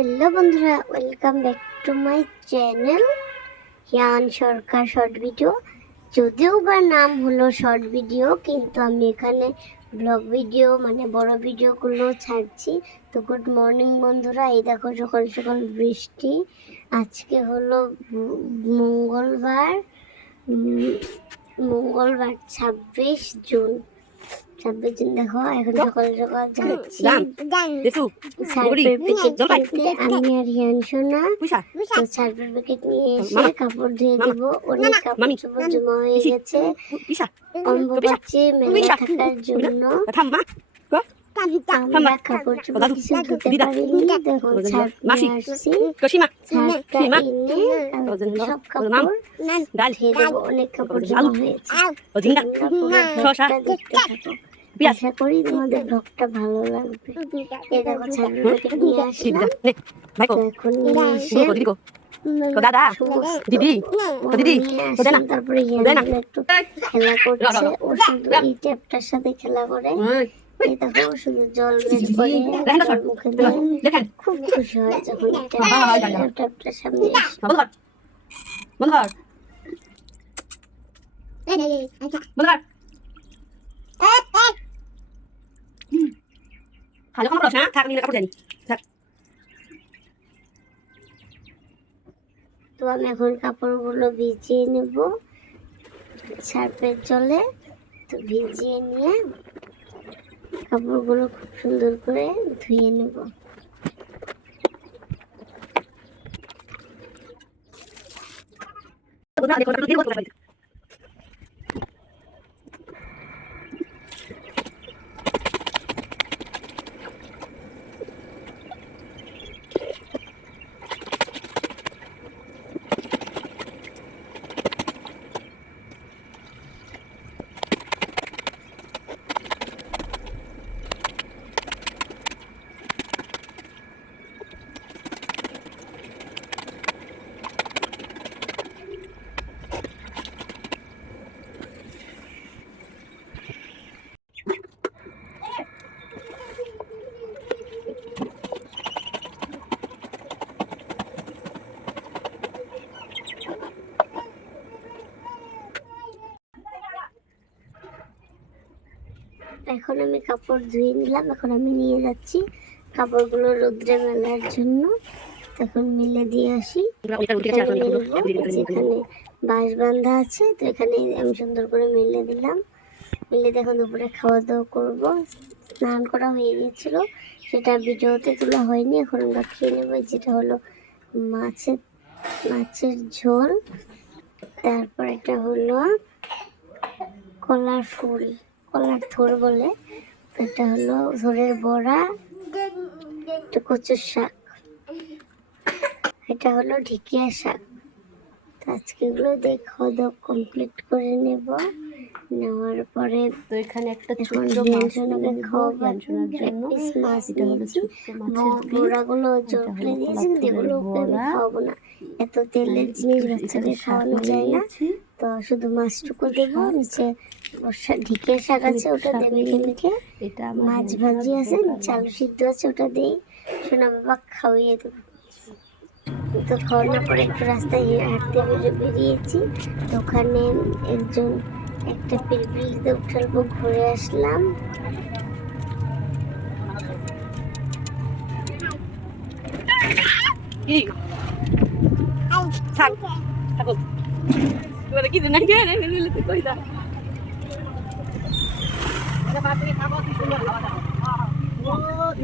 Hello বন্ধুরা, welcome back to my channel Hiyan Sarkar short video. যদিও বা নাম হলো শর্ট ভিডিও, কিন্তু আমি এখানে ব্লগ ভিডিও মানে বড় ভিডিওগুলো ছাড়ছি। তো গুড মর্নিং বন্ধুরা, এই দেখো সকাল সকাল বৃষ্টি। আজকে হলো মঙ্গলবার 26 জুন। দেখো এখন সকাল সকাল যাচ্ছি সার্ফের প্যাকেট কিনতে। আমি আর হিয়ানসোনা তো সার্ফের প্যাকেট নিয়ে এসে কাপড় ধুয়ে দেব। অনেক কাপড় চোপড় জমা হয়ে গেছে অম্বুবাচী মেলা থাকার জন্য। আমরা কাপড় চোপড় কিছু ধুতে পারিনি। দেখো সার্ফ নিয়ে আসছি, সার্ফটা এনে সব কাপড় ধুয়ে দেবো। অনেক কাপড় জমা হয়েছে। দেখতে থাকো, আশা করি তোমাদের ব্লগটা ভালো লাগবে। এই দেখো সার্ফের প্যাকেট নিয়ে আসলাম। এখন নিয়ে এসে তারপরে একটু খেলা করছে। ও শুধু এই ট্যাপটার সাথে খেলা করে। এই দেখো শুধু জল বের করে মুখে দিয়ে খুব খুশি হয় যখন ট্যাপটার সামনে তো আমি এখন কাপড়গুলো ভিজিয়ে নেব সার্ফের জলে। তো ভিজিয়ে নিয়ে কাপড়গুলো খুব সুন্দর করে ধুয়ে নেব। এখন আমি কাপড় ধুয়ে নিলাম। এখন আমি নিয়ে যাচ্ছি কাপড়গুলো রোদ্রে মেলার জন্য। তখন মিলে দিয়ে আসি। যেখানে বাঁশ বাঁধা আছে, তো এখানে আমি সুন্দর করে মিলে দিলাম। মিলে দেখুন দুপুরে খাওয়া দাওয়া করবো। স্নান করা হয়ে গিয়েছিল, সেটা ভিডিওতে তোলা হয়নি। এখন আমরা খেয়ে নেবো, যেটা হলো মাছের ঝোল। তারপর এটা হলো কলার থোর বলে, এটা হলো থোরের বড়া, একটা কচুর শাক, এটা হলো ঢেকিয়া শাক। আজকে এগুলো দিয়ে খাওয়া দাওয়া কমপ্লিট করে নেওয়ার পরে তো এখানে একটা বড়াগুলো জোর করে দিয়েছি, কিন্তু এগুলো খাওয়াবো না। এত তেলের জিনিস বাচ্চাদের খাওয়ানো যায় না। তো শুধু মাছটুকু দেবো। নিচে ঢেকিয়া শাক আছে, ওটা দেবে মেখে। মাছ ভাজি আছে, নিচে আলু সিদ্ধ আছে, ওটা দিই। সোনা বাবা খাওয়িয়ে দেবো। তো খাওয়ানোর পরে একটু রাস্তায় হাঁটতে বেরিয়েছি। তো ওখানে একটা পিলপিলিতে উঠালবো, ঘুরে আসলাম।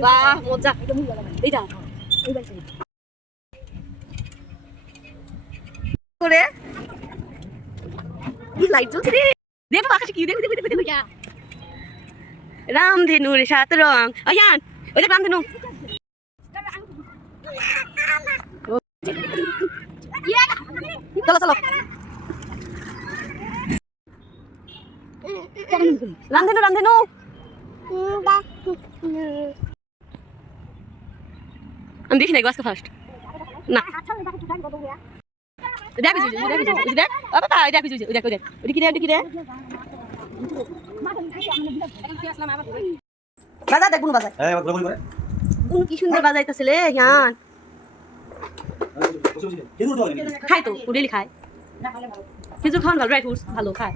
বাহ মজা এইটা করে কি লাইট জ্বলছে রে। দেখো আকাশে কি দেখো দেখো দেখো দেখো রামধেনু রে 7 রং। আয়ান ওই দেখ রামধেনু। চলো চলো রামধেনু রামধেনু। আমি দেখি নাই আজকে ফার্স্ট না। দেখ দেখ বাবা দেখ দেখ দেখ ওদিকে রে ওদিকে রে বাজা দেখ গুনু বাজায়। এই গুলো করে গুনু কি সুন্দর বাজাইতাছে লে ইয়ান। খায় তো ও ডেলি খায় খেজুর খাওয়ান ভালো ড্রাই ফ্রুটস ভালো খায়